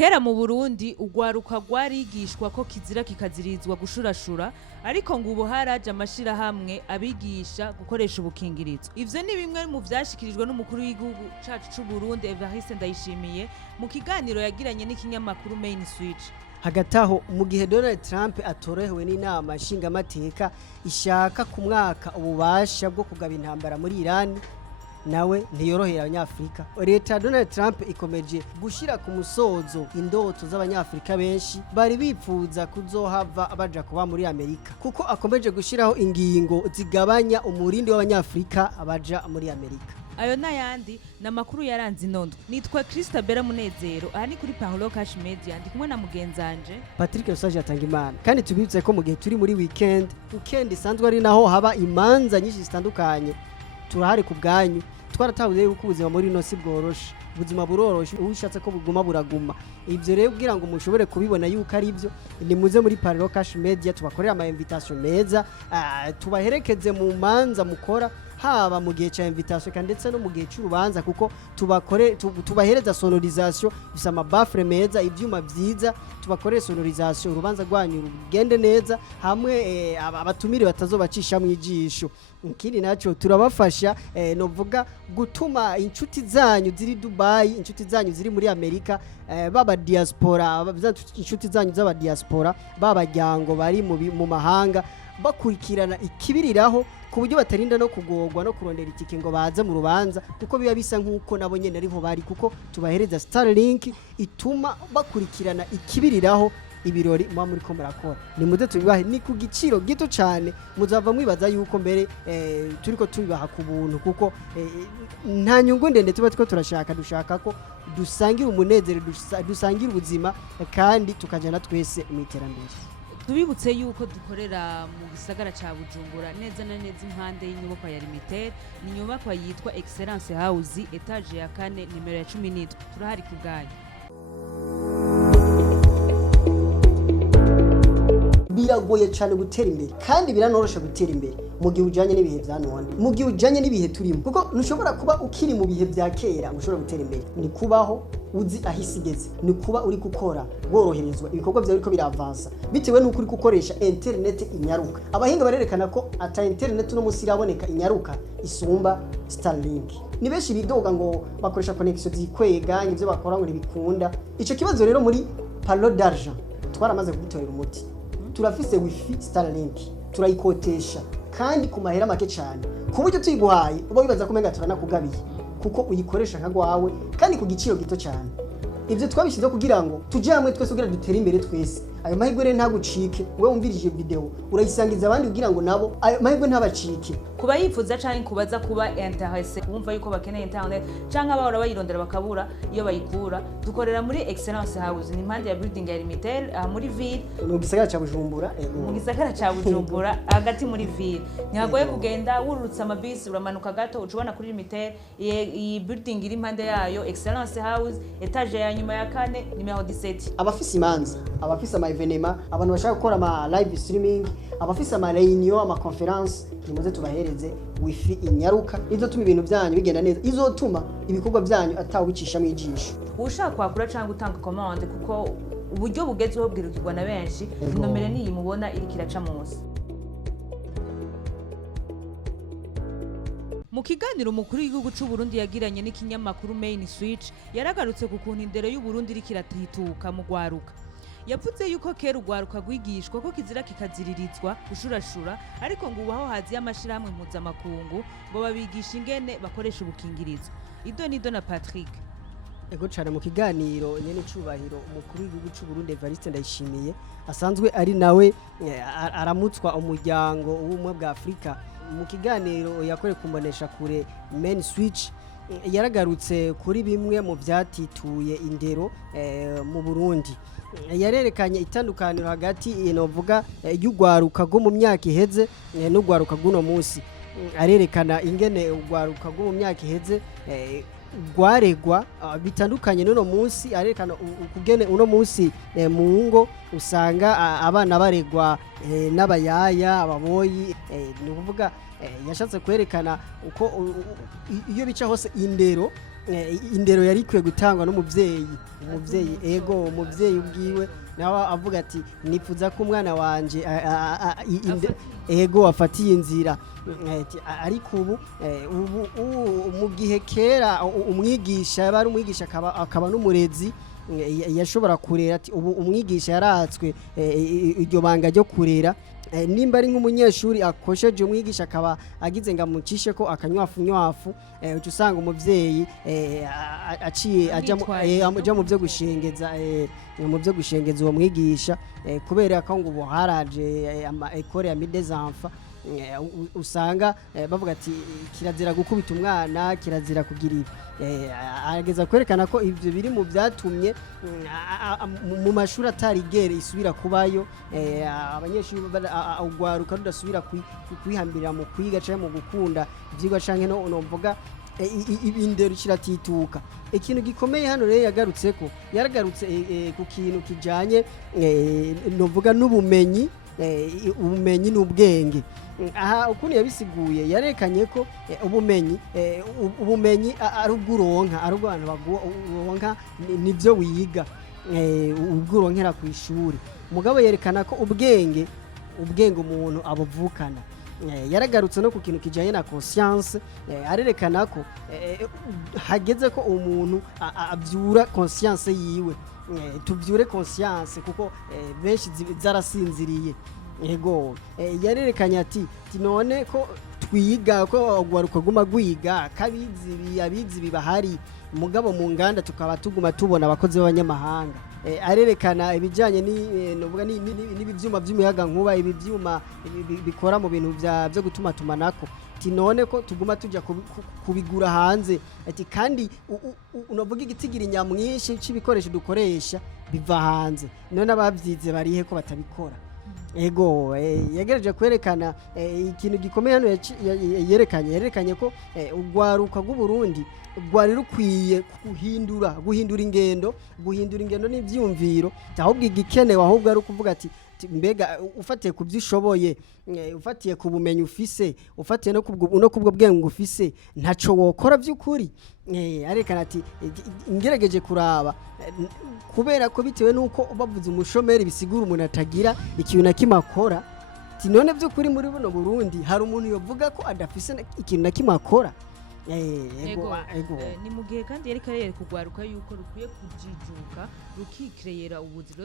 Kera mu Burundi ugwaruka rwarigishwa ko kizira kikazirizwa gushurashura, ariko ngo ubu haraje amashirahamwe abigisha gukoresha ubukingirizo. Ivyo ni bimwe mu vyashikirijwe n'umukuru w'igihugu cacu c'u Burundi Evariste Ndayishimiye mu kiganiro yagiranye n'ikinyamakuru Main Switch. Hagati aho mu gihe Donald Trump atorohewe n'inama nshingamateka ishaka ku mwaka ububasha bwo kugaba intambara muri Iran, nawe ntiyorohera abanyafrika. Leta ya Donald Trump ikomeje gushira ku musozo indoto z'abanyafrika benshi bari bipfuza kuzohava baja kuba muri Amerika, kuko akomeje gushiraho ingingo zigabanya umurindi w'abanyafrika abaja muri Amerika. Ayo n'ayandi n'amakuru yaranze inondo. Nitwa Christabella Munezero, aha ni kuri Paulo Cash Media, ndi kumwe na mugenzanje Patrick Rusaje Atangimana. Kandi tubibutse ko mu gihe turi muri weekend isanzwe ari naho haba imanza nyinshi zitandukanye, turahari ku bwanyu. Twaratabuye yuko ubuzima muri ino si bworoshe, ubuzima buroroshe, ubishatse ko buguma buraguma. Ivyo rero kugira ngo mushobore kubibona yuko ari byo, ni muze muri Paulo Cash Media tubakorera ama invitation meza, tubaherekeze mu manza mukora, haba mu gihe cya invitation kandi ndetse no mu gihe cy'urubanza, kuko tubahereza sonorisation, bisa amabafre meza, ivyuma vyiza, tubakorera sonorisation, urubanza rwanyu rugende neza, hamwe abatumire batazobacisha mu ijisho. Ikindi naco turabafasha novuga gutuma inshuti zanyu ziri Dubai, inshuti zanyu ziri muri Amerika, baba diaspora, inshuti zanyu z'aba diaspora, baba jango bari mu mahanga, bakurikirana ikibiriraho ku buryo batarinda no kugorwa no kurondera itike ngo baze mu rubanza, kuko biba bisa nk'uko nabo nyene ariho bari, kuko tubahereza Starlink ituma bakurikirana ikibiriraho ibirori muba muri ko murakora. Ni muze tubibahe, ni ku giciro gito cyane, muzava mwibaza yuko mbere turiko tubibaha ku buntu, kuko nta nyungu ndende tuba turashaka, dushaka ko dusangira umunezero, dusangira ubuzima, kandi tukajana twese mu iterambere. Tubibutse yuko dukorera mu gisagara ca Bujumbura, neza na neza impande y'inyubako ya Limited, ni inyubako yitwa Excellence House, etage ya 4 nimero ya 17. Turahari ku bwanyu. Biragoye cyane gutera imbere, kandi biranorosha gutera imbere mu gihe ujanye n'ibihe bya none, mu gihe ujanye n'ibihe turimo, kuko ntushobora kuba ukiri mu bihe bya kera ushobora gutera imbere. Ni kubaho uzi ahisigeze, ni kuba uri gukora woroherezwa, ibikorwa byawe ariko biravansa bitewe n'uko uri gukoresha internet inyaruka. Abahinga barerekana ko ata internet no musi iraboneka inyaruka isumba Starlink. Ni benshi bidoga ngo bakoresha connection zikwega, ivyo bakora ngo ntibikunda. Ico kibazo rero muri Parlo d'argent twaramaze kugitorera umuti. Turafise wifi Starlink, turayikotesha kandi ku mahera make cyane, ku buryo tuyiguhaye uba wibaza ko menga turanakugabiye, kuko uyikoresha nka gwawe kandi ku giciro gito cyane. Ivyo twabishize kugira ngo tuje hamwe twese kugira dutere imbere twese. Ayo mahirwe rero ntagucike, wewe umvirije video urayisangiza abandi kugira ngo nabo ayo mahirwe ntabacike. Kuba yifuza canke kubaza kuba intéressé kumva yuko bakeneye internet canke abahora bayirondera bakabura iyo bayikura, dukorera muri Excellence House, ni impande ya building ya Limited, muri ville mu gisagara ca Bujumbura. Mu gisagara ca Bujumbura hagati muri ville, ntihagoye kugenda wurutsa amabisi, uramanuka gato ucubona kuri Limited. Iyi building iri impande yayo Excellence House, etage ya nyuma ya 4 nimero 17. Abafise imanza, abafise evenema, abantu bashaka gukora ama live streaming, abafise ama reunion, ama conference, nimuze tubahereze wifi inyaruka izotuma ibintu byanyu bigenda neza, izotuma ibikorwa byanyu atawicisha mu ijisho. Ushaka kwakura cyangwa gutanga commande, kuko uburyo bugezweho bwirukirwa na benshi, nomero niyi mubona iri kiraca munsi. Mu kiganiro umukuru w'igihugu c'u Burundi yagiranye n'ikinyamakuru Main Switch, yaragarutse ku kuntu indero y'u Burundi iri kiratituka mu gwaruka. Yavuze yuko kera ugwaruka rwigishwa ko kizira kikaziririzwa gushurashura, ariko ngo ubaho hazi y'amashirahamwe mpuzamakungu ngo babigisha ingene bakoresha ubukingirizo. Ido na Patrick. Ego cyane mu kiganiro nyene cubahiro umukuru w'igihugu c'u Burundi Evariste Ndayishimiye, asanzwe ari nawe aramutswa umuryango w'ubumwe bwa Afrika. Mu kiganiro yakore kumbonesha kure Main Switch, yaragarutse kuri bimwe mu byatituye indero mu Burundi. Yarerekanye itandukaniro hagati novuga y'ugwaruka go mu myaka iheze n'ugwaruka guno munsi. Arerekana ingene ugwaruka go mu myaka iheze gwaregwa bitandukanye n'uno munsi. Arerekana ukugene uno munsi mu ngo usanga abana baregwa n'abayaya, ababoyi, ni ukuvuga yashatse kwerekana uko iyo bica hose indero indero yari ikwiye gutangwa n'umuvyeyi ego umuvyeyi ubwiwe nawe avuga ati nifuza ko umwana wanje ego afatiye inzira ariko ubu mu gihe kera umwigisha yaba ari umwigisha akaba n'umurezi yashobora kurera ati ubu umwigisha yaratswe iryo banga ryo kurera nimba ari nk'umunyeshuri akosheje umwigisha akaba agize ngo amucishe ko akanywafu uca usanga umuvyeyi aciye ajya mu byo gushengeza uwo mwigisha kubera ko ngo ubu haraje ama ekole ya des enfants usanga bavuga ati kirazira gukubita umwana kirazira kugira ibi ageza kwerekana ko ivyo biri mu byatumye mu mashuri atarigere isubira kubayo abanyeshuri ugwaruka rudasubira kwihambirira mu kwiga canke mu gukunda ivyigwa canke no mvuga ibindero kiratituka. Ikintu gikomeye hano rero yaragarutse ku kintu kijanye novuga n'ubumenyi ubumenyi n'ubwenge. Aha ukuntu yabisiguye yarekanye ko ubumenyi ari ubwuronka ari ubwantu baguronka nivyo wiga ubwuronkera ku ishuri. Mugabo yerekana ko ubwenge umuntu abuvukana. Yaragarutse no ku kintu kijanye na conscience arerekana ko hageze ko umuntu abyura conscience yiwe tubyure conscience kuko benshi zarasinziriye ego yarerekanye ati none ko twiga ko gwaruka guma gwiga abizi bibahari mugabo mu nganda tukaba tuguma tubona abakozi b'abanyamahanga arerekana ibijanye n'ibyuma by'umuyaga nkuba ibyuma bikora mu bintu byo gutuma tumanako none ko tuguma tujya kubigura hanze ati kandi unovuga igitigira nyamwinshi c'ibikoresho dukoresha biva hanze none abavyize barihe ko batabikora ego yagereje kwerekana ikintu gikomeye hano yerekanye ko ugwaruka rw'u Burundi rwari rukwiye guhindura ingendo n'ivyumviro ahubwo igikenewe ahubwo ari ukuvuga ati mbega ufatiye ku byishoboye ufatiye ku bumenyi ufise ufatiye no kubwo bwenge ufise ntaco wokora by'ukuri arekana ati ngerageje kuraba kubera ko bitewe nuko bavuze umushomeri bisigura umuntu atagira ikintu na kimakora none by'ukuri muri buno Burundi hari umuntu yovuga ko adafise ikintu na kimakora ni mu gihe kandi yari karere kugwaruka yuko rukwiye kujijuka rukikreyera ubuziro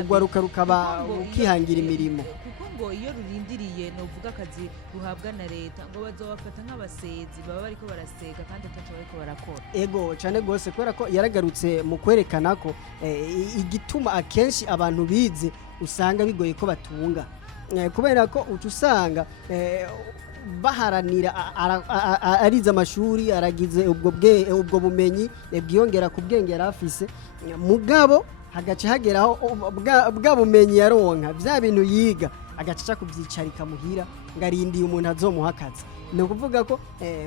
ugwaruka rukaba ukihangira imirimo kuko ngo iyo rurindiriye novuga akazi ruhabwa na leta ngo bazobafata nk'abasezi baba bariko barasega kandi ataco bariko barakora ego cyane gose kubera ko yaragarutse mu kwerekana ko igituma akenshi abantu bize usanga bigoye ko batunga kubera ko usanga baharanira ariza amashuri aragize ubwo bumenyi bwiyongera ku bwenge yarafise mugabo hagace hageraho bwa bumenyi yaronka bya bintu yiga agaca kubyicarika muhira ngarindiye umuntu azomuha akazi ni ukuvuga ko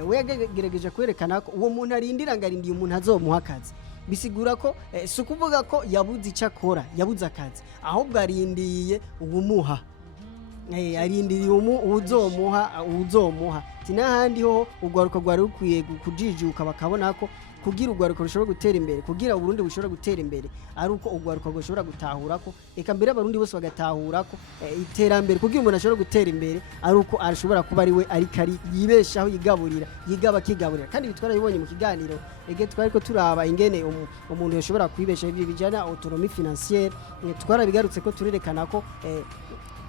we yagerageje kwerekana ko uwo muntu arindira ngarindiye umuntu azomuha akazi bisigura ko si ukuvuga ko yabuze icyo akora yabuze akazi ahubwo arindiye uwumuha arindiriye uzomuha tinahandi ho ugwaruka rwari rukwiye kujijuka bakabona ko kugira ugwaruka rushobora gutera imbere kugira Burundi bushobora gutera imbere ari uko ugwaruka rushobora gutahura ko eka mbere abarundi bose bagatahura ko iterambere kugira umuntu ashobora gutera imbere ari uko arashobora kuba ari we ari yibeshaho yigaburira kandi bitwara bibonye mu kiganiro twari ko turaba ingene umuntu yashobora kwibesha ibyo bijana autonomie financière twarabigarutse ko turerekana ko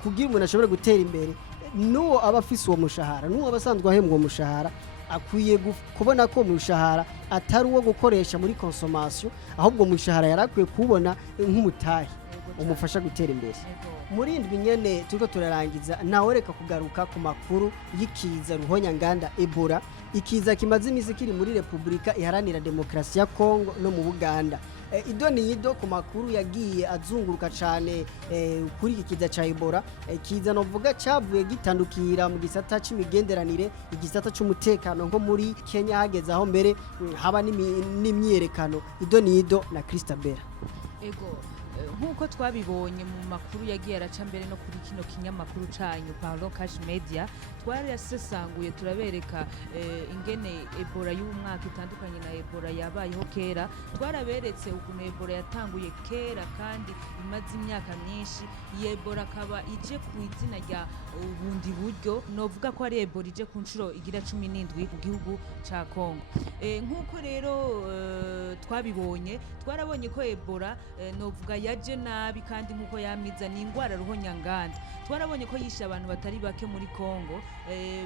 kugira umuntu ashobora gutera imbere nuwo abafise uwo mushahara nuwo abasanzwe ahembwa uwo mushahara akwiye kubona ko umushahara atari uwo gukoresha muri consommation ahubwo umushahara yarakwiye kubona nk'umutahe umufasha gutera imbere muri indwi nyene turiko turarangiza nawereka kugaruka ku makuru y'ikiza ruhonya nganda Ebola ikiza kimaze imisi kiri muri Republika Iharanira Demokarasi ya Kongo no mu Buganda idoniyido ku makuru yagiye azunguruka cyane kuri iki kiza ca Ebola kiza novuga cyavuye gitandukira mu gisata c'imigenderanire igisata c'umutekano nko muri Kenya hageze aho mbere haba n'imyerekano idoniyido na Christabella ego nk'uko twabibonye mu makuru yagiye araca mbere no kuri kino kinyamakuru canyu Paulo Cash Media twarasesanguye turabereka ingene Ebola y'uyu mwaka itandukanye na Ebola yabayeho kera, twaraberetse ukuntu Ebola yatanguye kera kandi imaze imyaka myinshi. Iyi Ebola akaba ije ku izina rya ubundi buryo, novuga ko ari Ebola ije ku nshuro igira 17 mu gihugu ca Congo. Nk'uko rero twabibonye twarabonye ko Ebola novuga yaje nabi kandi nk'uko yamiza ni ingwara ruhonyanganda. Twarabonye ko yishe abantu batari bake muri Congo,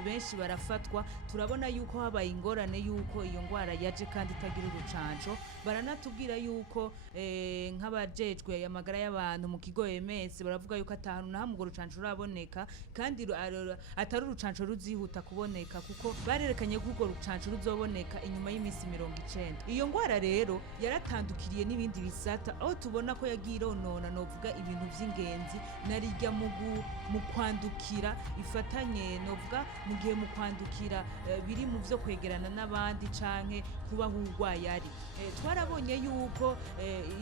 benshi barafatwa. Turabona yuko habaye ingorane yuko iyo ngwara yaje kandi itagira urucanco. Baranatubwira yuko nk'abajejwe amagara y'abantu mu kigo MS baravuga yuko atanu na hamwe urucanco ruraboneka kandi atari urucanco ruzihuta kuboneka, kuko barerekanye ko urwo rucanco ruzoboneka inyuma y'imisi 90. Iyo ngwara rero yaratandukiriye n'ibindi bisata, aho tubona ko yagiye ironona novuga ibintu vy'ingenzi narirya mu kwandukira ifatanye novuga mu gihe mu kwandukira biri mu vyo kwegerana n'abandi canke kubaho urwaye ari. Twarabonye yuko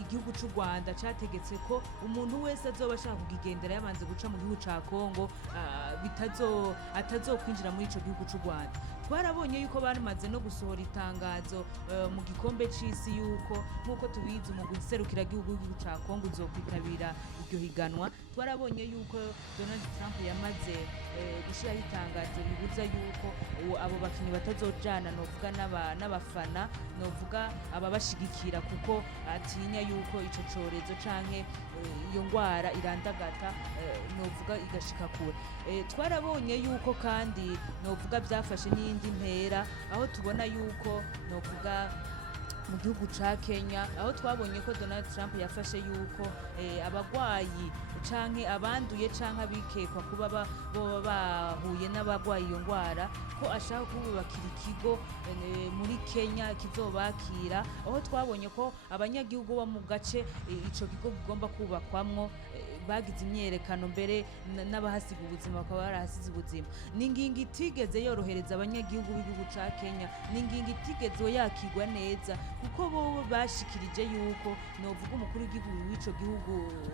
igihugu c'u Rwanda categetse ko umuntu wese azoba ashaka kugigendera yabanze guca mu gihugu ca Congo atazokwinjira muri ico gihugu c'u Rwanda. Twarabonye yuko bamaze no gusohora itangazo mu gikombe c'isi yuko nk'uko tubizi mu guserukira igihugu ca Congo uzokwitabira iryo higanwa. Twarabonye yuko Donald Trump yamaze gushiraho itangazo bibuza yuko abo bakinyi batazojana novuga n'abafana novuga ababashigikira, kuko atinya yuko ico corezo canke iyo ngwara irandagata novuga igashika kure. Twarabonye yuko kandi novuga byafashe n'iyindi ntera, aho tubona yuko novuga mu gihugu ca Kenya, aho twabonye ko Donald Trump yafashe yuko abagwayi canke abanduye canke abikekwa kuba boba bahuye n'abagwayi iyo ngwara ko ashaka kububakira ikigo muri Kenya kizobakira, aho twabonye ko abanyagihugu bo mu gace ico kigo kigomba kubakwamwo bagize imyerekano mbere n'abahasiga ubuzima bakaba barahasize ubuzima. Ningingi itigeze yorohereza abanyagihugu b'igihugu ca Kenya, ningingi itigeze yakigwa neza, kuko bo bashikirije yuko novuga umukuru w'igihugu w'ico gihugu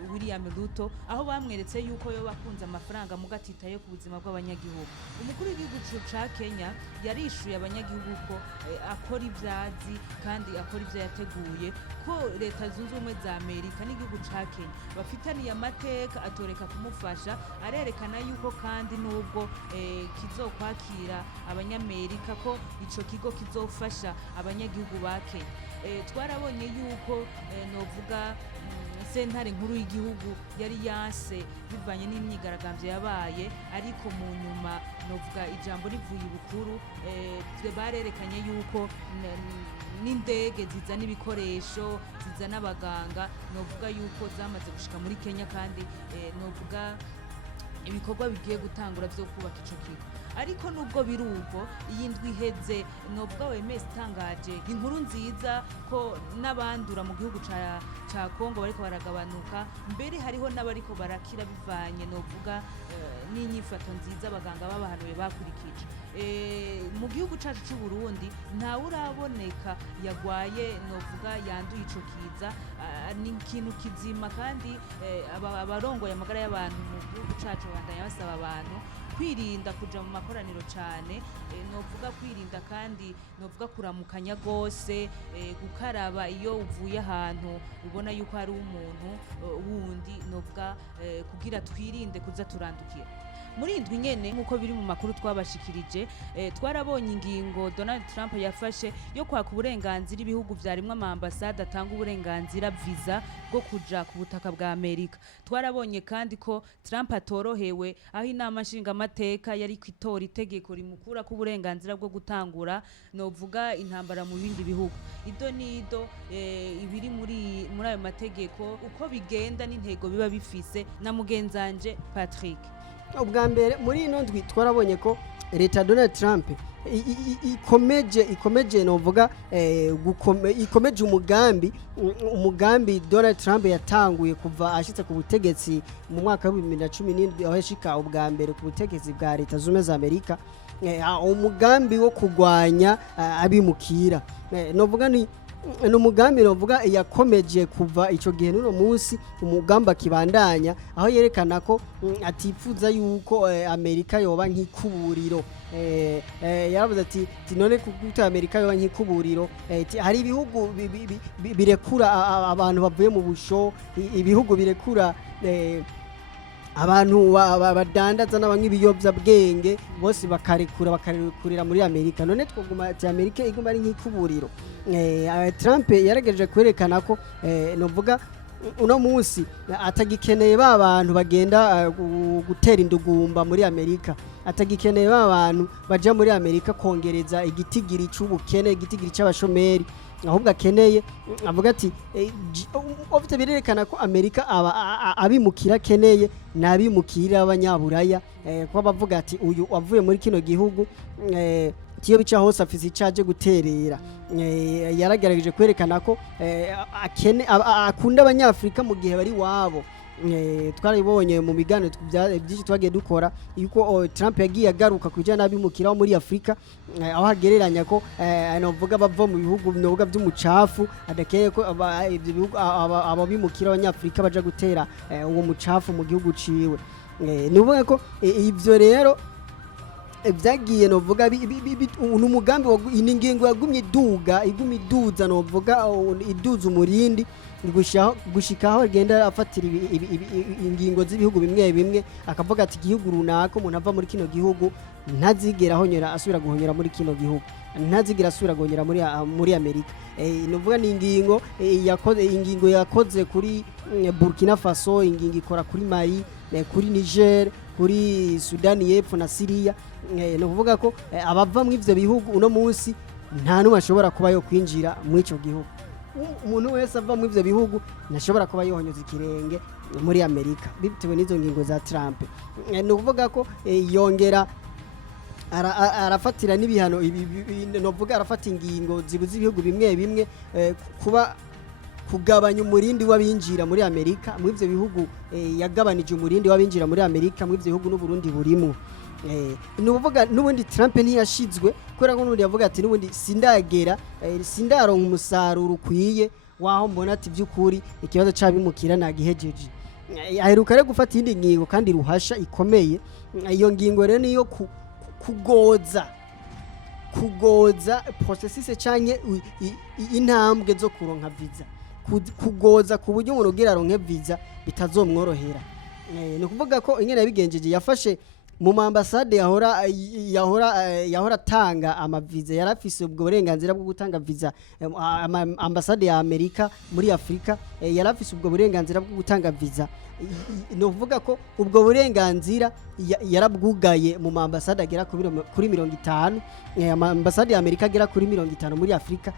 William Ruto, aho bamweretse yuko yo bakunze amafaranga mu gatitaye ku buzima bw'abanyagihugu. Umukuru w'igihugu ca Kenya yarishuye abanyagihugu ko akora ivyazi kandi akora ivyo yateguye, ko leta zunze ubumwe za Amerika n'igihugu ca Kenya bafitaniye amateka, atoreka kumufasha. Arerekana yuko kandi nubwo kizokwakira abanyamerika ko ico kigo kizofasha abanyagihugu ba Kenya. Twarabonye yuko novuga sentare nkuru y'igihugu yari yanse bivanye n'imyigaragambyo yabaye, ariko mu nyuma novuga ijambo rivuye ibukuru barerekanye yuko n'indege zizana ibikoresho zizana abaganga novuga yuko zamaze gushika muri Kenya, kandi novuga ibikorwa bigiye gutangura vyo kubaka ico kigo. Ariko nubwo biruko iyi ndwi iheze novuga OMS itangaje inkuru nziza ko n'abandura mu gihugu ca Congo bariko baragabanuka, mbere hariho n'abariko barakira bivanye novuga n'inyifato nziza abaganga babahanuye bakurikije. Mu gihugu cacu c'u Burundi nta uraboneka yagwaye novuga yanduye ico kiza, ni ikintu kizima kandi abarongoye amagara y'abantu mu gihugu cacu bandanya basaba abantu kwirinda kuja mu makoraniro cane, novuga kwirinda kandi novuga kuramukanya gose, gukaraba iyo uvuye ahantu ubona yuko hari umuntu wundi novuga kugira twirinde kuza turandukira. Muri indwi nyene nkuko biri mu makuru twabashikirije, twarabonye ingingo Donald Trump yafashe yo kwaka uburenganzira ibihugu vyarimwe amambasade atanga uburenganzira visa bwo kuja ku butaka bwa Amerika. Twarabonye kandi ko Trump atorohewe aho inama nshingamateka yari kwitora itegeko rimukura ku burenganzira bwo gutangura novuga intambara mu bindi bihugu. Ido nido ibiri muri ayo mategeko uko bigenda n'intego biba bifise na mugenzanje Patrick. Ubwa mbere muri ino ndwi twarabonye ko leta Donald Trump ikomeje novuga ikomeje umugambi Donald Trump yatanguye kuva ashitse ku butegetsi mu mwaka wa 2017 aho yashika ubwa mbere ku butegetsi bwa leta zumwe za Amerika, umugambi wo kugwanya abimukira. Novuga ni ni umugambi novuga yakomeje kuva ico gihe n'uno munsi umugamba kibandanya aho yerekana ko atifuza yuko Amerika yoba nk'ikuburiro yaravuze ati none kuguta Amerika yoba nk'ikuburiro hari ibihugu birekura abantu bavuye mu busho, ibihugu birekura abantu badandaza n'abanyibiyobya bwenge bose bakarekurira muri Amerika. None twoguma ati Amerika iguma ari nk'ikuburiro. Trump yaragejeje kwerekana ko novuga uno munsi atagikeneye ba bantu bagenda gutera indugumba muri Amerika, atagikeneye ba bantu baja muri Amerika kongereza igitigiri c'ubukene, igitigiri c'abashomeri, ahubwo akeneye avuga ati ofite birerekana ko Amerika abimukira keneye nabimukira abanyaburaya ko bavuga ati uyu wavuye muri kino gihugu kiyo bica hose afise icaje guterera. Yaragerageje kwerekana ko akunda abanyafrika mu gihe bari wabo. Twaribonye mu migano byinshi twagiye dukora yuko Trump yagiye agaruka kujana n'abimukira muri Afrika, aho hagereranya ko novuga bava mu bihugu novuga by'umucafu, adakeye ko ivyo bihugu abo bimukira abanyafrika baja gutera uwo mucafu mu gihugu ciwe. Nuvuga ko ivyo rero byagiye novuga n'umugambi ingingo yagumye igumye iduza novuga iduza umurindi gushikaho agenda afatira ingingo z'ibihugu bimwe bimwe, akavuga ati igihugu runaka umuntu ava muri kino gihugu ntazigera honyora asubira guhonyora muri kino gihugu, ntazigera asubira guhonyora muri Amerika. Novuga ni ingingo yakoze kuri Burkina Faso, ingingo ikora kuri Mali, kuri Niger, kuri Sudani y'Epfo na Syria. No kuvuga ko abava mu ivyo bihugu uno munsi nta numwe ashobora kuba yo kwinjira mu ico gihugu. Umuntu wese ava mu ivyo bihugu nashobora kuba yohonyoza ikirenge muri Amerika bitewe n'izo ngingo za Trump. No kuvuga ko yongera arafatira n'ibihano novuga arafata ingingo zibuza ibihugu bimwe bimwe kuba kugabanya umurindi w'abinjira muri Amerika. Mu ivyo bihugu yagabanije umurindi w'abinjira muri Amerika, mu ivyo bihugu n'u Burundi burimo. Nuvuga nubundi Trump ntiyashizwe kubera ko nubundi yavuga ati nubundi sindaronka umusaruro ukwiye waho mbona ati by'ukuri ikibazo c'abimukira nagihejeje. Aheruka rero gufata indi ngingo kandi ruhasha ikomeye. Iyo ngingo rero niyo kugoza processes canke intambwe zo kuronka visa, kugoza ku buryo umuntu ugira aronke visa bitazomworohera. No kuvuga ko ingene yabigenjeje yafashe mu ambasade yahora tanga amaviza, yarafise ubwo burenganzira bwo gutanga visa. Ambasade ya Amerika muri Afrika yarafise ubwo burenganzira bwo gutanga visa. No kuvuga ko ubwo burenganzira yarabwugaye mu ambasade agera kuri 50. Ambasade ya Amerika agera kuri 50 muri Afrika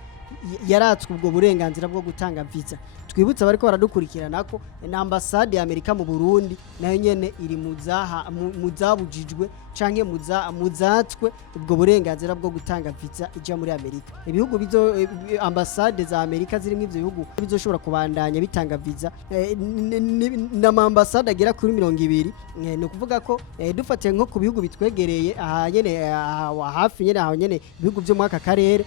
yaratswe ubwo burenganzira bwo gutanga visa. Twibutsa bariko baradukurikirana ko na ambasade ya Amerika mu Burundi nayo nyene iri muzabujijwe canke muzatswe ubwo burenganzira bwo gutanga visa ija muri Amerika. Ibihugu bizo ambasade za Amerika ziri mu ivyo bihugu bizoshobora kubandanya bitanga visa na ambasade agera kuri 20. No kuvuga ko dufatiye nko ku bihugu bitwegereye aha nyene hafi nyene aho nyene ibihugu byo mu aka karere,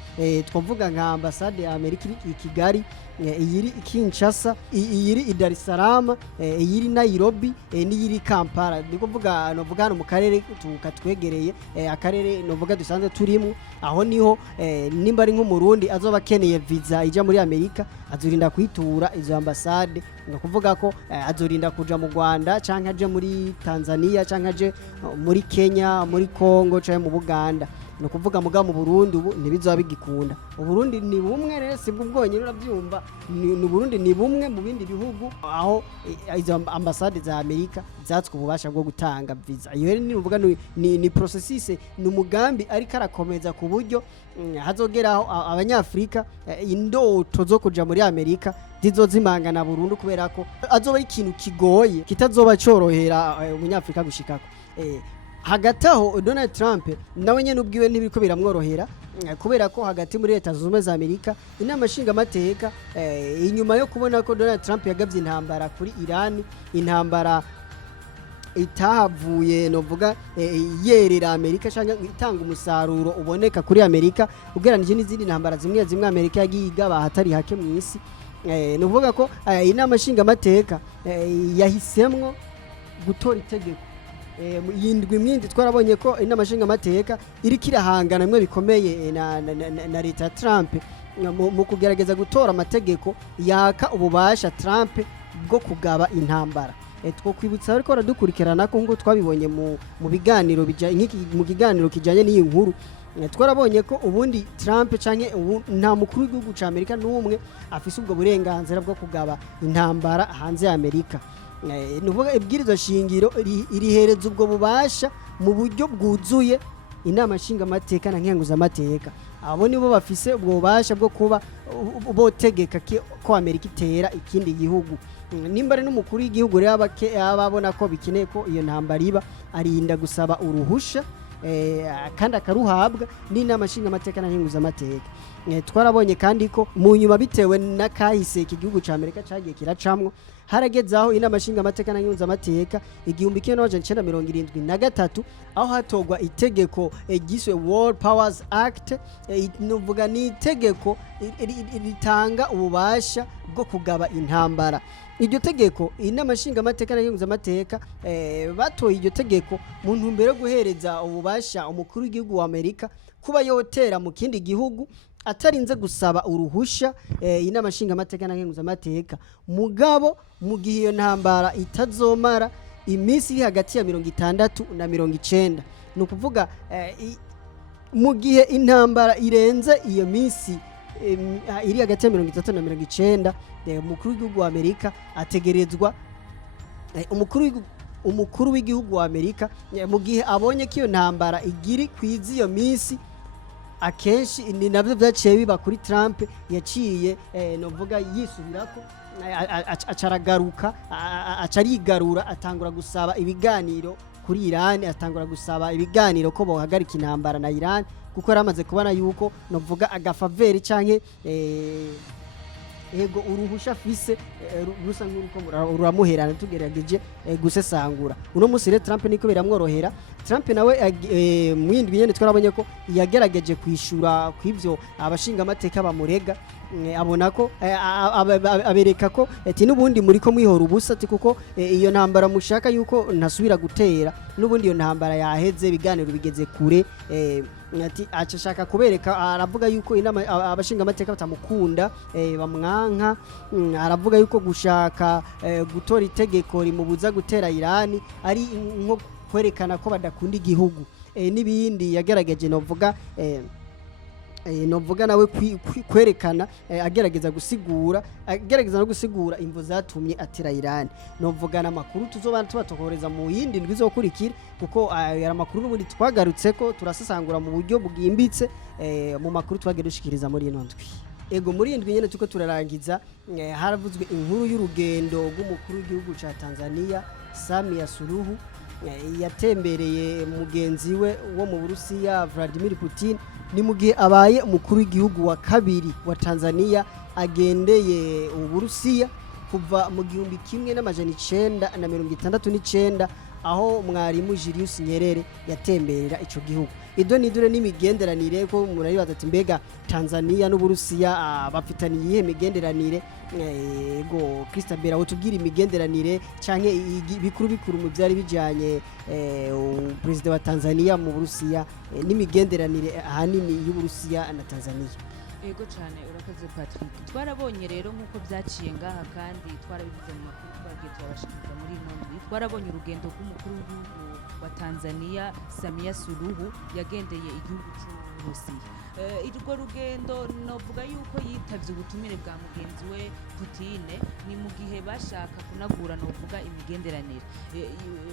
twavuga nka ambasade ya Amerika i Kigali, iyiri Kinshasa, iyiri i Dar es Salaam, iyiri Nairobi, n'iyiri Kampala. Niko mvuga novuga hano mu karere tukatwegereye, akarere novuga dusanzwe turimo. Aho niho nimba ari nk'umurundi azoba keneye visa ija muri Amerika azorinda kwitura izo ambasade. No kuvuga ko azorinda kuja mu Rwanda canke aje muri Tanzania canke aje muri Kenya, muri Kongo canke mu Buganda. No kuvuga muga mu Burundi ubu ntibizoba bigikunda. Uburundi ni bumwe rero sibwo bwonyine uravyumva, ni Burundi ni bumwe mu bindi bihugu aho izo ambasade za Amerika zatswe ububasha bwo gutanga visa. Iyo rero nivuga ni processes, ni umugambi ariko arakomeza ku buryo hazogeraho abanyafrika indoto zo kuja muri Amerika zizozimangana burundu, kubera ko azoba ikintu kigoye kitazoba cyorohera umunyafrika gushikako. Hagati aho Donald Trump nawe nyene ubwiwe ntibiriko biramworohera, kubera ko hagati muri Leta Zunze Ubumwe za Amerika inama nshingamateka inyuma yo kubona ko Donald Trump yagavye intambara kuri Iran, intambara itahavuye novuga yerera Amerika cyangwa itanga umusaruro uboneka kuri Amerika ugeranije n'izindi ntambara zimwe zimwe Amerika yagiye igaba hatari hake mu isi. Ni ukuvuga ko inama nshingamateka yahisemwo gutora itegeko yindwi mwindi twarabonye ko inama nshingamateka iri kirahangana bimwe bikomeye na leta ya Trump mu kugerageza gutora amategeko yaka ububasha Trump bwo kugaba intambara. Two kwibutsa ariko baradukurikirana ko ngo twabibonye mu biganiro mu kiganiro kijanye n'iyi nkuru twarabonye ko ubundi Trump canke nta mukuru w'igihugu ca Amerika n'umwe afise ubwo burenganzira bwo kugaba intambara hanze ya Amerika. Nuvuga ibwirizwa shingiro irihereza ubwo bubasha mu buryo bwuzuye inama nshingamateka na nkenguzamateka. Abo nibo bafise ubwo bubasha bwo kuba botegeka ko Amerika itera ikindi gihugu. Nimba ari n'umukuru w'igihugu rero ababona ko bikeneye ko iyo ntambara iba arinda gusaba uruhusha kandi akaruhabwa n'inama nshingamateka na nkenguzamateka. Twarabonye kandi ko mu nyuma bitewe na kahise iki gihugu ca Amerika cagiye kiracamwo haragezaho inama nshingamateka na nkenguzamateka 1973 aho hatogwa itegeko giswe World Powers Act. Nuvuga ni itegeko ritanga ububasha bwo kugaba intambara. Iryo tegeko inama nshingamateka na nkenguzamateka batoye iryo tegeko mu ntumbero yo guhereza ububasha umukuru w'igihugu wa Amerika kuba yotera mu kindi gihugu atarinze gusaba uruhusha inama nshingamateka na nkenguzamateka mugabo mu gihe iyo ntambara itazomara iminsi iri hagati ya 60 na 90. Ni ukuvuga mu gihe intambara irenze iyo minsi iri hagati ya 30 na 90 umukuru w'igihugu wa Amerika ategerezwa umukuru w'igihugu wa Amerika mu gihe abonye ko iyo ntambara igiri kwiza iyo minsi akenshi ni nabyo byaciye biba kuri Trump yaciye novuga yisubirako acaragaruka acarigarura atangura gusaba ibiganiro kuri Iran, atangura gusaba ibiganiro ko bohagarika intambara na Iran kuko yaramaze kubona yuko novuga agafaveri canke ego uruhusha afise rusa nk'uko ruramuherana tugerageje gusesangura. Uno musi re Trump niko biramworohera. Trump nawe mwindwi nyene twarabonye ko yagerageje kwishura kw'ivyo abashinga amateka bamurega. Abona ko abereka ko ati nubundi muri ko mwihora ubusa ati kuko iyo ntambara mushaka yuko ntasubira gutera nubundi iyo ntambara yaheze biganiro bigeze kure. Ati acashaka kubereka aravuga yuko inama abashinga amateka batamukunda bamwanka. Aravuga yuko gushaka gutora itegeko rimubuza gutera Iran ari nko kwerekana ko badakunda igihugu n'ibindi yagerageje novuga nawe kwerekana agerageza no gusigura imvo zatumye atira Iran. Novuga n'amakuru tuzobana tubatokoreza mu yindi ndwi zokurikira kuko yara makuru n'ubundi twagarutse ko turasesangura mu buryo bwimbitse mu makuru twagerushikiriza muri ino ndwi. Ego muri indwi nyene tuko turarangiza haravuzwe inkuru y'urugendo rw'umukuru w'igihugu ca Tanzania Samia Suluhu yatembereye mugenzi we wo mu Burusiya Vladimir Putin. Ni mu gihe abaye umukuru w'igihugu wa kabiri wa Tanzania agendeye Uburusiya kuva mu 1969 aho mwarimu Julius Nyerere yatemberera ico gihugu. Ido nidure n'imigenderanire ko murayibaza ati mbega Tanzania n'Uburusiya bafitaniye iyihe migenderanire? Ego Christabel aho tubwira imigenderanire canke bikuru mu byari bijanye president wa Tanzania mu Burusiya n'imigenderanire ahanini y'Uburusiya na Tanzania. Ego cyane urakaze Patrick. Twarabonye rero nkuko byaciye ngaha kandi twarabivuze mu makuru twagiye turabashikiriza muri ino ndwi. Twarabonye urugendo rw'umukuru w'igihugu wa Tanzania Samia Suluhu yagendeye igihugu cy'Uburusiya. Irwo rugendo novuga yuko yitavye ubutumire bwa mugenzi we Putin ni mu gihe bashaka kunagura novuga imigenderanire.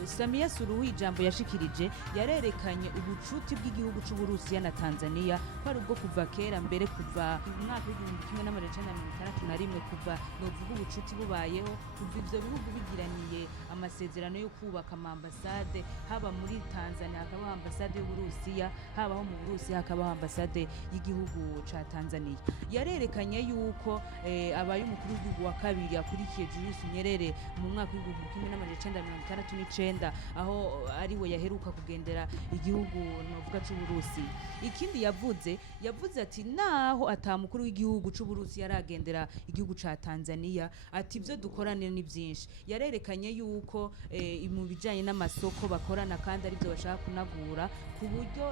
Samia Suluhu ijambo yashikirije yarerekanye ubucuti bw'igihugu cy'Uburusiya na Tanzania kwari ubwo kuva kera mbere kuva mu mwaka w'1961 kuva novuga ubucuti bubayeho kuva ivyo bihugu bigiraniye amasezerano yo kubaka amambasade haba muri Tanzania hakabaho ambasade y'Uburusiya habaho mu Burusiya hakabaho ambasade y'igihugu ca Tanzania. yarerekanye yuko abaye umukuru w'igihugu wa kabiri akurikiye Julius Nyerere mu mwaka w'igihumbi kimwe n'amajana icenda na mirongo itandatu n'icenda aho ariwe yaheruka kugendera igihugu novuga c'Uburusi. Ikindi yavuze ati naho ata mukuru w'igihugu c'Uburusi yaragendera igihugu ca Tanzania ati ivyo dukorane ni vyinshi. Yarerekanye yuko mu bijanye n'amasoko bakorana kandi arivyo bashaka kunagura ku buryo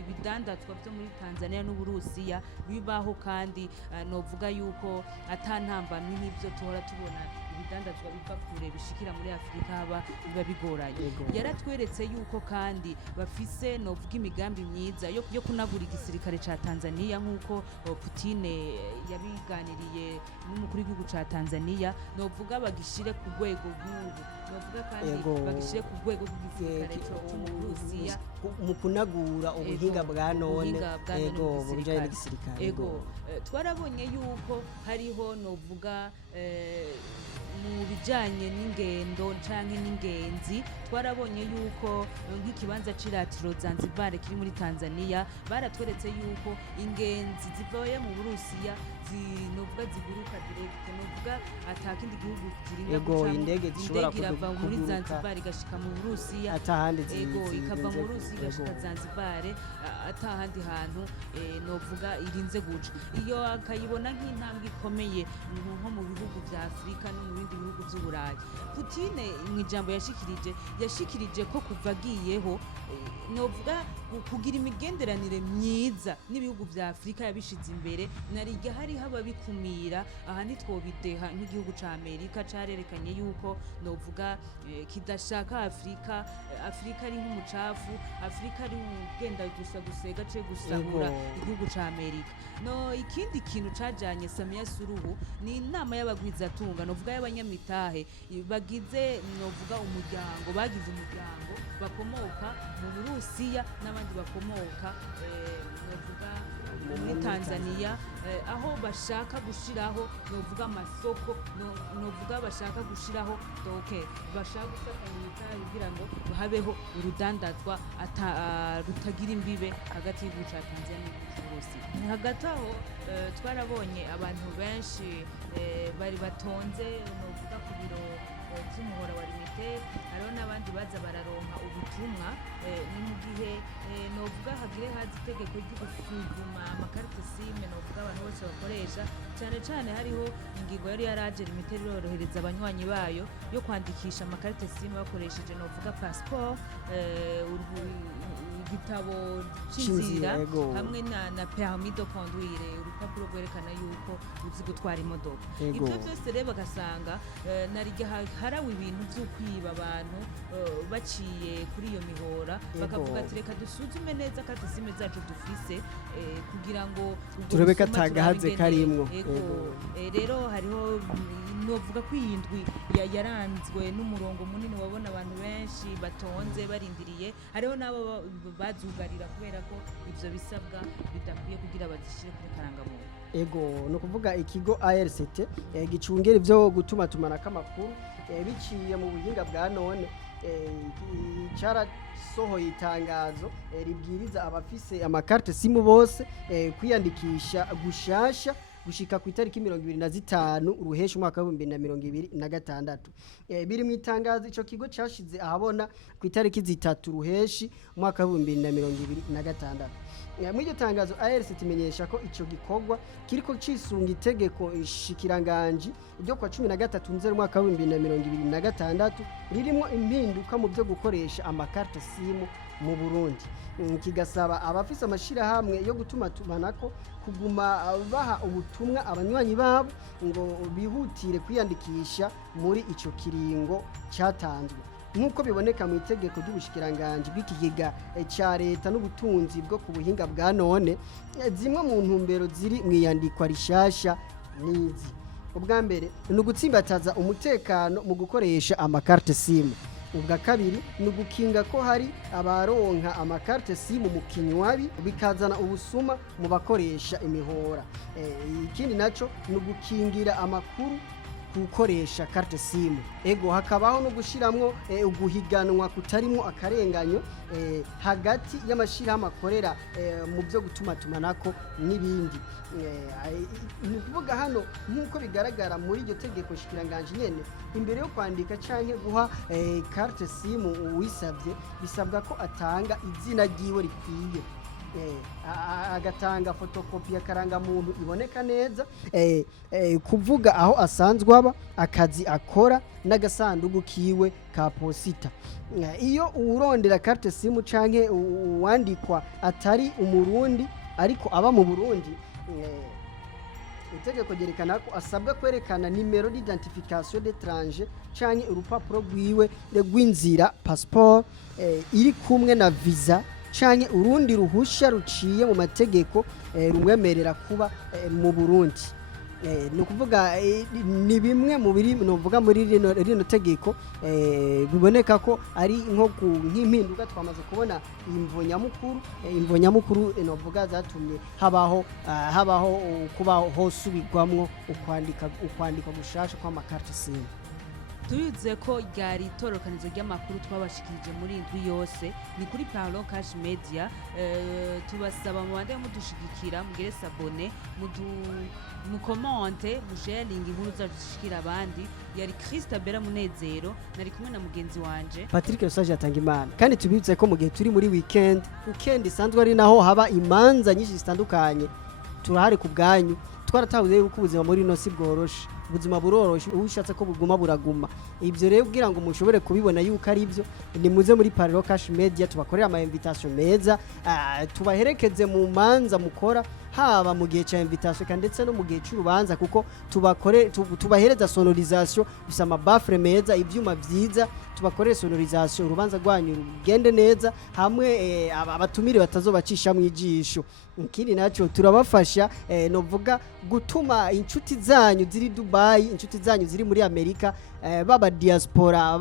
ibidandazwa vyo muri Tanzania n'Uburusiya bibaho kandi novuga yuko atantambamye nk'ivyo tuhora tubona ibidandazwa biva kure bishikira muri Afrika haba biba bigoranye. Yaratweretse yuko kandi bafise novuga imigambi myiza yo kunagura igisirikare ca Tanzania nk'uko Putin yabiganiriye n'umukuru w'igihugu ca Tanzania novuga bagishire ku rwego rw'ubu novuga kandi bagishire ku rwego rw'igisirikare cyo mu Burusiya mu kunagura ubuhinga bwa none mu bijanye n'igisirikare. Twarabonye yuko hariho novuga mu bijanye n'ingendo canke n'ingenzi twarabonye yuko nk'ikibanza c'iratiro Zanzibar kiri muri Tanzania baratweretse yuko ingenzi zivuye mu Burusiya novuga ziguruka direct novuga atakindi gihugu kirinda guca indege zishobora irava muri Zanzibar igashika mu Burusiya atahandi ikava mu Burusiya igashika Zanzibar atahandi hantu novuga irinze guca iyo akayibona nk'intambwe ikomeye nko mu bihugu vya Afrika no mu bindi bihugu vy'Uburayi. Putin mu ijambo yashikirije ko kuva agiyeho novuga kugira imigenderanire myiza n'ibihugu vya Afrika yabishize imbere narijya hari haba bikumira aha ntitwobideha nk'igihugu ca Amerika carerekanye yuko novuga kidashaka Afrika ari nk'umucafu Afrika ari ugenda gusa gusega ce gusahura igihugu ca Amerika. No ikindi kintu cajanye Samia Suluhu ni inama y'abagwizatunga novuga y'abanyamitahe bagize novuga bagize umuryango bakomoka mu Burusiya n'abandi bakomoka novuga muri Tanzania aho bashaka gushiraho novuga amasoko novuga bashaka gushiraho bashaka gufatanya kugira ngo habeho urudandazwa rutagira imbibe hagati y'igihugu ca Tanzania n'Uburusiya. Hagati aho twarabonye abantu benshi bari batonze novuga ku biro vy'umuhora wa Limited hariho n'abandi baza bararonka ubutumwa ni mu gihe novuga hagire haza itegeko ryo gusuzuma amakarita SIM novuga abantu bose bakoresha cyane cyane hariho ingingo yari yaraje Limited irorohereza abanywanyi bayo yo kwandikisha amakarita SIM bakoresheje novuga passport igitabo c'inzira hamwe na permis de conduire urupapuro rwerekana yuko uzi gutwara imodoka. Ivyo vyose rero bagasanga narijya harawe ibintu vy'ukwiba abantu baciye kuri iyo mihora bakavuga ati reka dusuzume neza kandi SIM zacu dufise kugira ngo turebe katagahaze karimwo. Rero hariho novuga ko iyindwi yaranzwe n'umurongo munini wabona abantu benshi batonze barindiriye hariho nabo bazugarira kubera ko ivyo bisabwa bidakwiye kugira bazishire kuri karangamuntu. No kuvuga ikigo ARCT gicungera ivyo gutumatumana k'amakuru biciye mu buhinga bwa none carasohoye itangazo ribwiriza abafise amakarite SIM bose kwiyandikisha gushasha gushika ku itariki 25 uruhesha umwaka wa 2026. Biri mu itangazo ico kigo cashize ahabona ku itariki 3 ruheshi umwaka wa 2026. Mu iryo tangazo ARCT imenyesha ko ico gikorwa kiriko cisunga itegeko ishikiranganje ryo kwa 13 nzero umwaka wa 2026 ririmo impinduka mu byo gukoresha amakarita SIM mu Burundi. Kigasaba abafise amashirahamwe yo gutumatumanako kuguma baha ubutumwa abanywanyi babo ngo bihutire kwiyandikisha muri ico kiringo cyatanzwe nk'uko biboneka mu itegeko ry'ubushikiranganje bw'ikigega ca leta n'ubutunzi bwo ku buhinga bwa none. Zimwe mu ntumbero ziri mu iyandikwa rishasha nizi: ubwa mbere ni ugutsimbataza umutekano mu gukoresha amakarite SIM. Ubwa kabiri ni ugukinga ko hari abaronka amakarite SIM mu kinywabi bikazana ubusuma mu bakoresha imihora. Ikindi naco ni ugukingira amakuru gukoresha carte simu. Ego hakabaho no gushiramwo uguhiganwa kutarimo akarenganyo hagati y'amashirahamwe akorera mu byo gutumatumanako n'ibindi. Ni kuvuga hano nk'uko bigaragara muri iryo tegeko shikiranganje nyene, imbere yo kwandika canke guha carte simu uwisabye bisabwa ko atanga izina ryiwe rikwiye, agatanga fotokopi ya karangamuntu iboneka neza, kuvuga aho asanzwe aba, akazi akora n'agasanduku kiwe ka posita. Iyo urondera carte simu canke uwandikwa atari umurundi ariko aba mu Burundi, itegeko ryerekana ko asabwa kwerekana nimero d'identification d'étranger canke urupapuro rwiwe rw'inzira passeport iri kumwe na visa canke urundi ruhusha ruciye mu mategeko rumwemerera kuba mu Burundi. No kuvuga ni bimwe mu biri novuga muri rino tegeko biboneka ko ari nko nk'impinduka twamaze kubona imvo nyamukuru novuga zatumye habaho kuba hosubirwamwo ukwandika gushasha kwa carte simu. Tubize ko ryari itororokanizo ry'amakuru twabashikirije muri indwi yose ni kuri Parlons Cash Media. Tubasaba mu bande mudushigikira, mugere s'abonner, mukommente, musharinga inkuru zacu zishikira abandi. Yari Christabella Munezero, nari kumwe na mugenzi wanje Patrick Yosaje Atangimana. Kandi tubize ko mu gihe turi muri weekend isanzwe ari naho haba imanza nyinshi zitandukanye, turahari ku bwanyu. Twaratahuye yuko ubuzima muri no si bworoshe, ubuzima buroroshe ushatse ko buguma buraguma. Ibyo rero kugira ngo mushobore kubibona yuko ari byo, ni muze muri Parlons Cash Media tubakorera ama invitation meza, tubaherekeze mu manza mukora, haba mu gihe cya invitation ndetse no mu gihe cy'urubanza, kuko tubahereza sonorisation, bisa amabafre meza, ibyuma byiza, tubakorera sonorisation, urubanza rwanyu rugende neza, hamwe abatumire batazobacisha mu ijisho. Ikindi naco turabafasha novuga gutuma inshuti zanyu ziri Dubai, inshuti zanyu ziri muri Amerika, baba diaspora,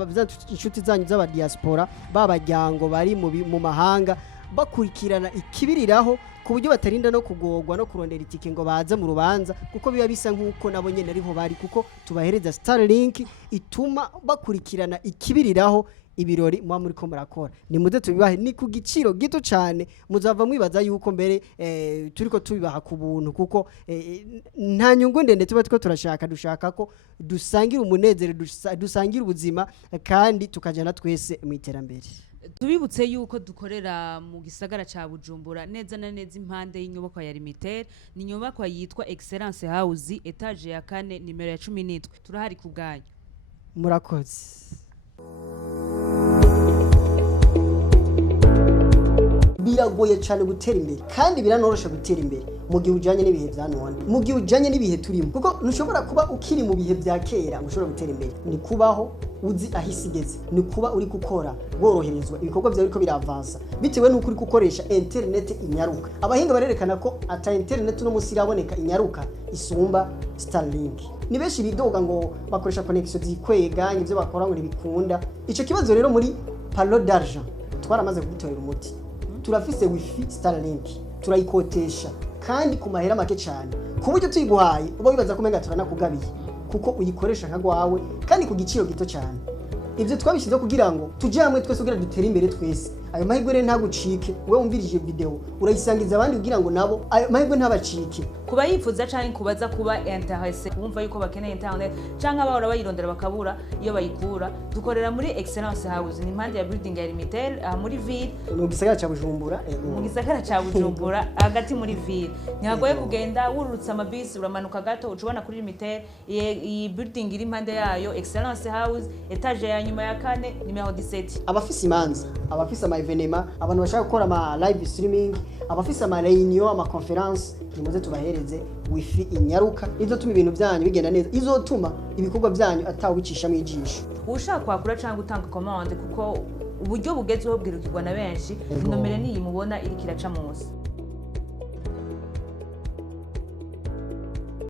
inshuti zanyu z'aba diaspora, baba jyango bari mu mahanga, bakurikirana ikibiriraho ku buryo batarinda no kugorwa no kurondera itike ngo baze mu rubanza, kuko biba bisa nk'uko nabo nyene ariho bari, kuko tubahereza Starlink ituma bakurikirana ikibiriraho ibirori mwa muri ko murakora. Ni muze tubibahe ni ku giciro gito cyane, muzava mwibaza yuko mbere turiko tubibaha ku buntu, kuko nta nyungu ndende tuba dushaka ko dusangira umunezero, dusangira ubuzima, kandi tukajana twese mu iterambere. Tubibutse yuko dukorera mu gisagara ca Bujumbura, neza na neza impande y'inyubako ya Limitel. Ni inyubako yitwa Excellence House, etage ya 4 nimero ya 17. Turahari ku bwanyu. Murakoze. Biragoye cyane gutera imbere, kandi biranorosha gutera imbere mu gihe ujanye n'ibihe bya none, mu gihe ujanye n'ibihe turimo, kuko ntushobora kuba ukiri mu bihe bya kera ushobora gutera imbere. Ni kubaho uzi ahisigeze, ni kuba uri gukora woroherezwa, ibikorwa byawe ariko biravansa bitewe n'uko uri gukoresha internet inyaruka. Abahinga barerekana ko ata internet no musi iraboneka inyaruka isumba Starlink. Ni benshi bidoga ngo bakoresha connection zikwega, ivyo bakora ngo ntibikunda. Ico kibazo rero muri Parlons d'argent twaramaze kugitorera umuti. Turafise wifi Starlink, turayikotesha kandi ku mahera make cyane, ku buryo tuyiguhaye uba wibaza ko menga turanakugabiye, kuko uyikoresha nkagwawe kandi ku giciro gito cyane. Ibyo twabishize kugira ngo tuje hamwe twese kugira dutere imbere twese. Ayo mahirwe rero ntagucike, wewe umvirije video urayisangiza abandi kugira ngo nabo ayo mahirwe ntabacike. Kuba yifuza canke kubaza kuba intéressé kumva yuko bakeneye internet canke abahora bayirondera bakabura iyo bayikura, dukorera muri Excellence House, ni impande ya building ya Limitel, muri ville mu gisagara ca Bujumbura. Mu gisagara ca Bujumbura hagati muri ville. Ntihagoye kugenda wurutsa amabisi, uramanuka gato ucubona kuri Limitel. Iyi building iri impande yayo Excellence House, etage ya nyuma ya 4 nimero 17. Abafise imanza, abafise ama evenema, abantu bashaka gukora ama live streaming, abafise ama réunion, ama conference, nimuze tubahereze wifi inyaruka izotuma ibintu byanyu bigenda neza, izotuma ibikorwa byanyu atawicisha mu ijisho. Ushaka kwakura cyangwa gutanga commande, kuko uburyo bugezweho bwirukirwa na benshi, nomero niyi mubona iri kiraca munsi.